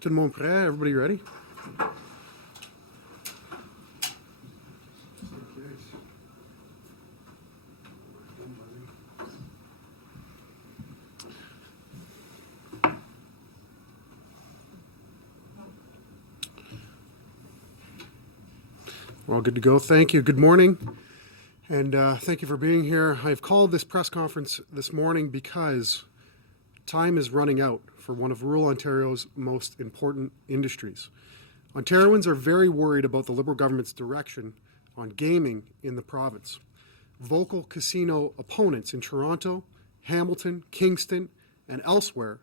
Tout le monde prêt? Everybody ready? We're all good to go. Thank you. Good morning. And thank you for being here. I've called this press conference this morning because time is running out for one of rural Ontario's most important industries. Ontarians are very worried about the Liberal government's direction on gaming in the province. Vocal casino opponents in Toronto, Hamilton, Kingston, and elsewhere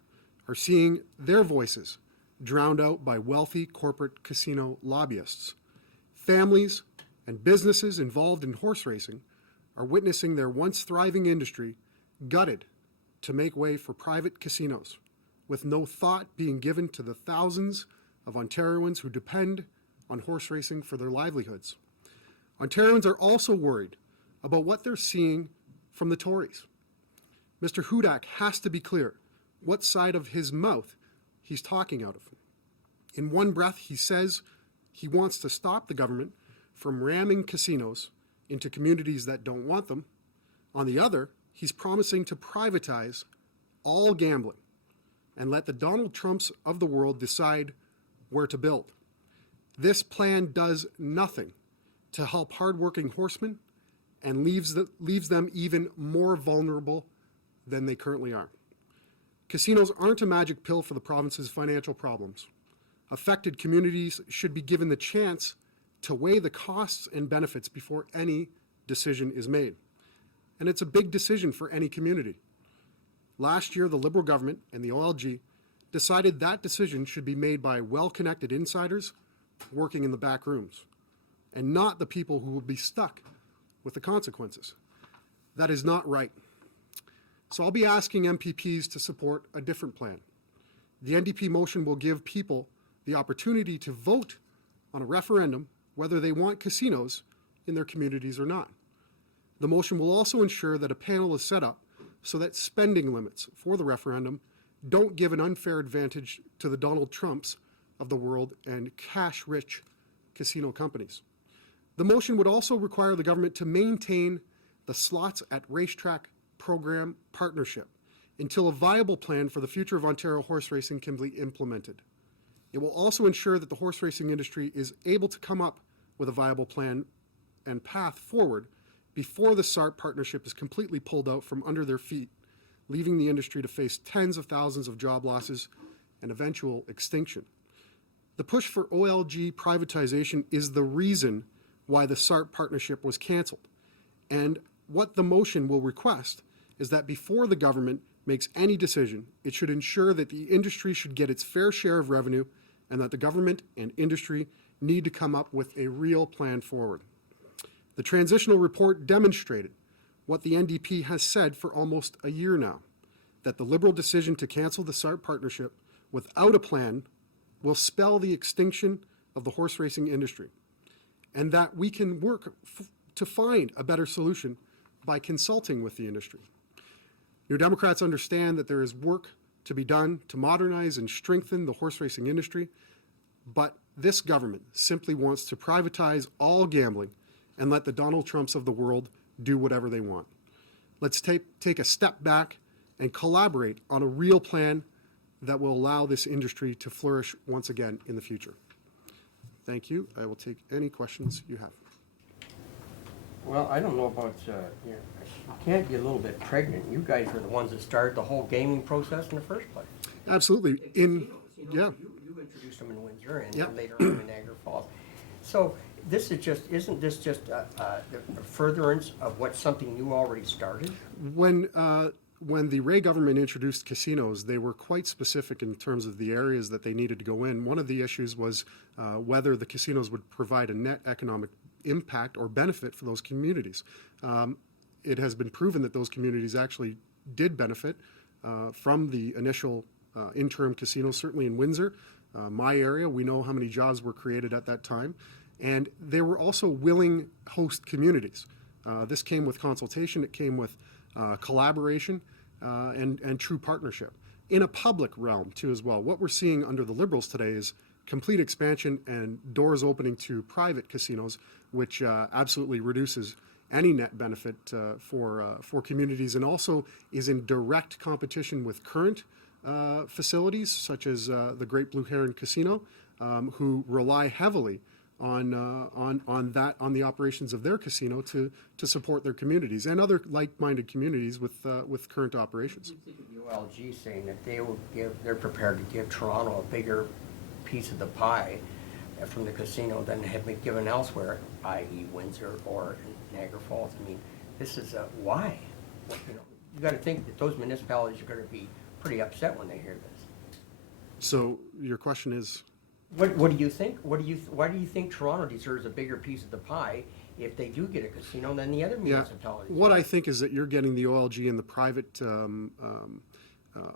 are seeing their voices drowned out by wealthy corporate casino lobbyists. Families and businesses involved in horse racing are witnessing their once thriving industry gutted to make way for private casinos, with no thought being given to the thousands of Ontarians who depend on horse racing for their livelihoods. Ontarians are also worried about what they're seeing from the Tories. Mr. Hudak has to be clear what side of his mouth he's talking out of. In one breath, he says he wants to stop the government from ramming casinos into communities that don't want them. On the other, he's promising to privatize all gambling and let the Donald Trumps of the world decide where to build. This plan does nothing to help hardworking horsemen and leaves them even more vulnerable than they currently are. Casinos aren't a magic pill for the province's financial problems. Affected communities should be given the chance to weigh the costs and benefits before any decision is made. And it's a big decision for any community. Last year, the Liberal government and the OLG decided that decision should be made by well-connected insiders working in the back rooms, and not the people who will be stuck with the consequences. That is not right. So I'll be asking MPPs to support a different plan. The NDP motion will give people the opportunity to vote on a referendum whether they want casinos in their communities or not. The motion will also ensure that a panel is set up so that spending limits for the referendum don't give an unfair advantage to the Donald Trumps of the world and cash-rich casino companies. The motion would also require the government to maintain the slots at racetrack program partnership until a viable plan for the future of Ontario horse racing can be implemented. It will also ensure that the horse racing industry is able to come up with a viable plan and path forward before the SARP partnership is completely pulled out from under their feet, leaving the industry to face tens of thousands of job losses and eventual extinction. The push for OLG privatization is the reason why the SARP partnership was cancelled. And what the motion will request is that before the government makes any decision, it should ensure that the industry should get its fair share of revenue and that the government and industry need to come up with a real plan forward. The transitional report demonstrated what the NDP has said for almost a year now, that the Liberal decision to cancel the SARP partnership without a plan will spell the extinction of the horse racing industry, and that we can work to find a better solution by consulting with the industry. New Democrats understand that there is work to be done to modernize and strengthen the horse racing industry, but this government simply wants to privatize all gambling and let the Donald Trumps of the world do whatever they want. Let's take a step back and collaborate on a real plan that will allow this industry to flourish once again in the future. Thank you. I will take any questions you have. Well, I don't know about, you can't get a little bit pregnant. You guys are the ones that started the whole gaming process in the first place. Absolutely. You introduced them in Windsor and Yep. later on in Niagara Falls. So this is just, isn't this just a furtherance of what something you already started? When the Ray government introduced casinos, they were quite specific in terms of the areas that they needed to go in. One of the issues was whether the casinos would provide a net economic impact or benefit for those communities. It has been proven that those communities actually did benefit from the initial interim casinos, certainly in Windsor, my area. We know how many jobs were created at that time. And they were also willing host communities. This came with consultation, it came with collaboration and true partnership. in a public realm too as well. What we're seeing under the Liberals today is complete expansion and doors opening to private casinos, which absolutely reduces any net benefit for communities, and also is in direct competition with current facilities such as the Great Blue Heron Casino, who rely heavily on the operations of their casino to support their communities and other like-minded communities with current operations. The OLG saying that they're prepared to give Toronto a bigger piece of the pie from the casino than had been given elsewhere, i.e. Windsor or Niagara Falls. I mean, this is why. You got to think that those municipalities are going to be pretty upset when they hear this. So your question is? What do you think? Why do you think Toronto deserves a bigger piece of the pie if they do get a casino than the other municipalities? What I think is that you're getting the OLG and the private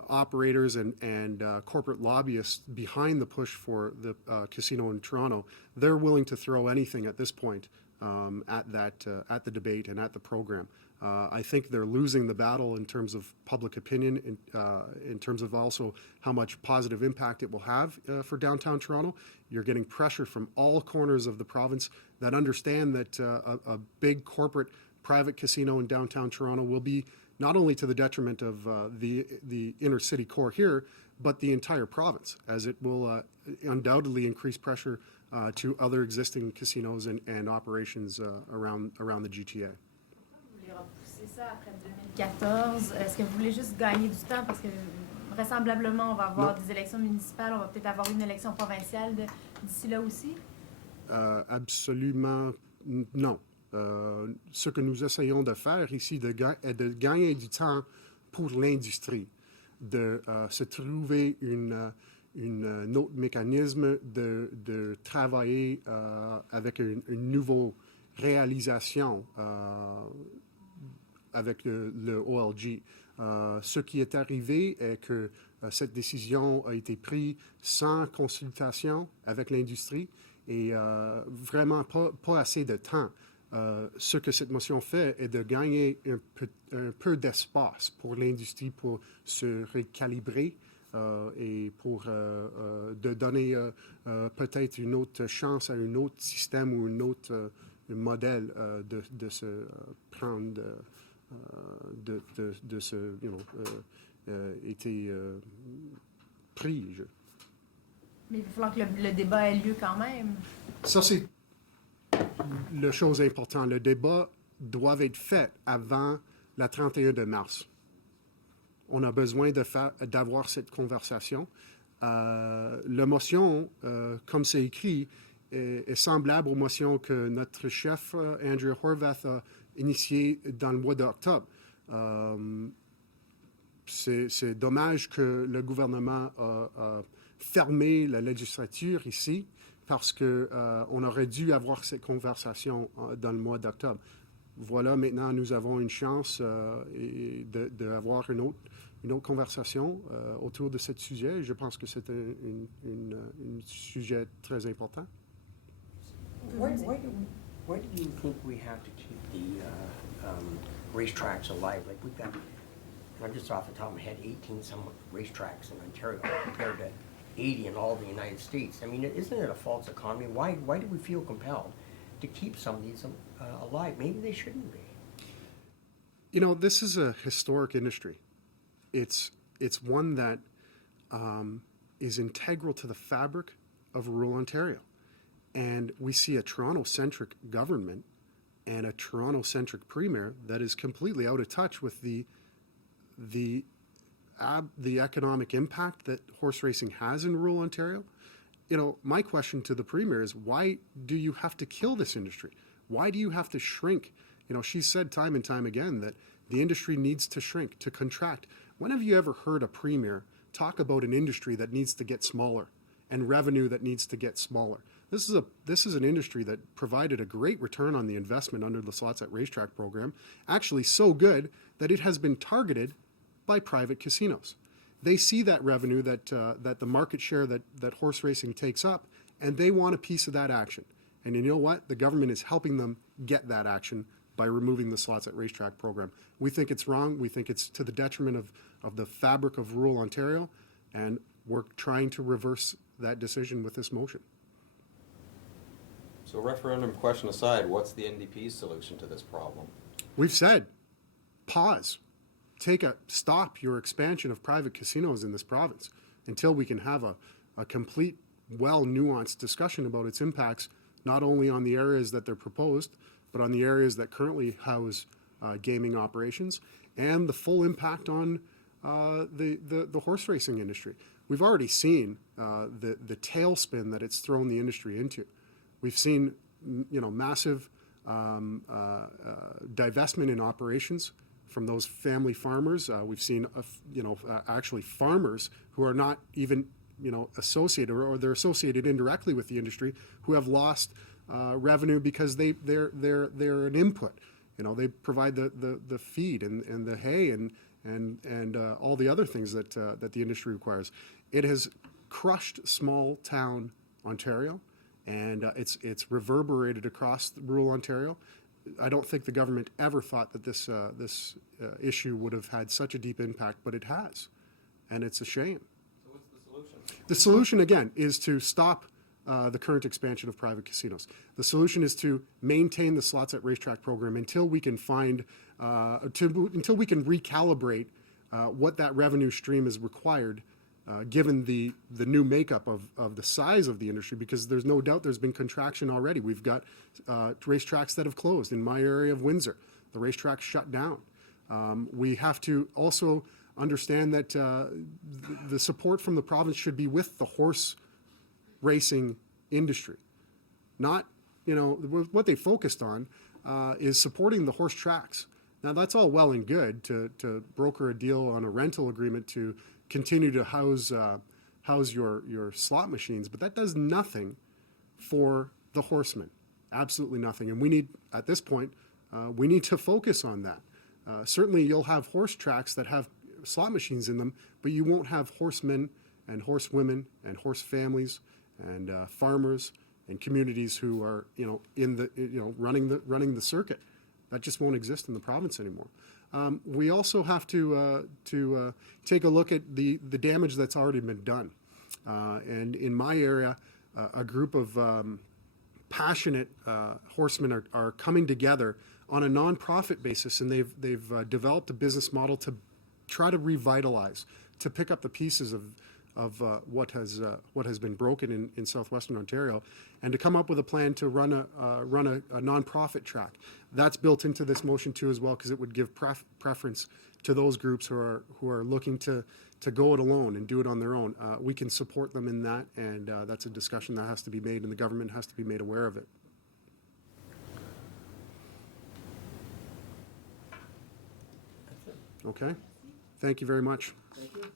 operators and corporate lobbyists behind the push for the casino in Toronto. They're willing to throw anything at this point at the debate and at the program. I think they're losing the battle in terms of public opinion, in terms of also how much positive impact it will have for downtown Toronto. You're getting pressure from all corners of the province that understand that a big corporate private casino in downtown Toronto will be not only to the detriment of the inner city core here, but the entire province, as it will undoubtedly increase pressure to other existing casinos and operations around the GTA. Repousser ça après 2014. Est-ce que vous voulez juste gagner du temps parce que vraisemblablement on va avoir des élections municipales, on va peut-être avoir une élection provinciale d'ici là aussi? Absolument non. Ce que nous essayons de faire ici est de gagner du temps pour l'industrie, de se trouver un autre mécanisme de travailler avec une nouvelle réalisation avec le OLG. Ce qui est arrivé est que cette décision a été prise sans consultation avec l'industrie et vraiment pas assez de temps. Ce que cette motion fait est de gagner un peu d'espace pour l'industrie pour se recalibrer et pour de donner peut-être une autre chance à un autre système ou un autre modèle de se prendre, de se, été pris. Mais il va falloir que le débat ait lieu quand même. Ça, c'est la chose importante. Le débat doit être fait avant la 31 de mars. On a besoin d'avoir cette conversation. La motion, comme c'est écrit, est semblable aux motions que notre chef, Andrea Horwath, a initiées dans le mois d'octobre. C'est dommage que le gouvernement a fermé la législature ici, parce qu'on aurait dû avoir cette conversation dans le mois d'octobre. Voilà, maintenant, nous avons une chance d'avoir une autre conversation autour de ce sujet. Je pense que c'est un sujet très important. Why do you think we have to keep the racetracks alive? Like we've got, I'm just off the top of my head, 18-some racetracks in Ontario compared to 80 in all the United States. I mean, isn't it a false economy? Why do we feel compelled to keep some of these alive? Maybe they shouldn't be. You know, this is a historic industry. It's one that is integral to the fabric of rural Ontario. And we see a Toronto-centric government and a Toronto-centric premier that is completely out of touch with the economic impact that horse racing has in rural Ontario. You know, my question to the premier is, why do you have to kill this industry? Why do you have to shrink? You know, she said time and time again that the industry needs to shrink, to contract. When have you ever heard a premier talk about an industry that needs to get smaller and revenue that needs to get smaller? This is an industry that provided a great return on the investment under the Slots at Racetrack program, actually so good that it has been targeted by private casinos. They see that revenue that the market share that horse racing takes up, and they want a piece of that action. And you know what? The government is helping them get that action by removing the slots at racetrack program. We think it's wrong. We think it's to the detriment of the fabric of rural Ontario, and we're trying to reverse that decision with this motion. So referendum question aside, what's the NDP's solution to this problem? We've said, pause, stop your expansion of private casinos in this province until we can have a complete, well-nuanced discussion about its impacts, not only on the areas that they're proposed, but on the areas that currently house gaming operations, and the full impact on the horse racing industry. We've already seen the tailspin that it's thrown the industry into. We've seen, massive divestment in operations from those family farmers. We've seen, actually farmers who are not even, associated, or they're associated indirectly with the industry, who have lost revenue because they're an input. They provide the feed and the hay and all the other things that the industry requires. It has crushed small town Ontario, and it's reverberated across rural Ontario. I don't think the government ever thought that this issue would have had such a deep impact, but it has, and it's a shame. So what's the solution? The solution, again, is to stop the current expansion of private casinos. The solution is to maintain the slots at racetrack program until we can find, until we can recalibrate what that revenue stream is required, given the new makeup of the size of the industry, because there's no doubt there's been contraction already. We've got racetracks that have closed. In my area of Windsor, the racetrack's shut down. We have to also understand that the support from the province should be with the horse racing industry. Not, what they focused on is supporting the horse tracks. Now, that's all well and good to broker a deal on a rental agreement to continue to house your slot machines, but that does nothing for the horsemen. Absolutely nothing. And we need, at this point, we need to focus on that. Certainly, you'll have horse tracks that have slot machines in them, but you won't have horsemen and horsewomen and horse families and farmers and communities who are, in the, running the circuit. That just won't exist in the province anymore. We also have to take a look at the damage that's already been done. And in my area, a group of passionate horsemen are coming together on a nonprofit basis, and they've developed a business model to try to revitalize, to pick up the pieces of what has been broken in southwestern Ontario, and to come up with a plan to run a nonprofit track. That's built into this motion too as well, because it would give preference to those groups who are looking to go it alone and do it on their own. We can support them in that, and that's a discussion that has to be made, and the government has to be made aware of it. That's it. Okay? Thank you very much. Thank you.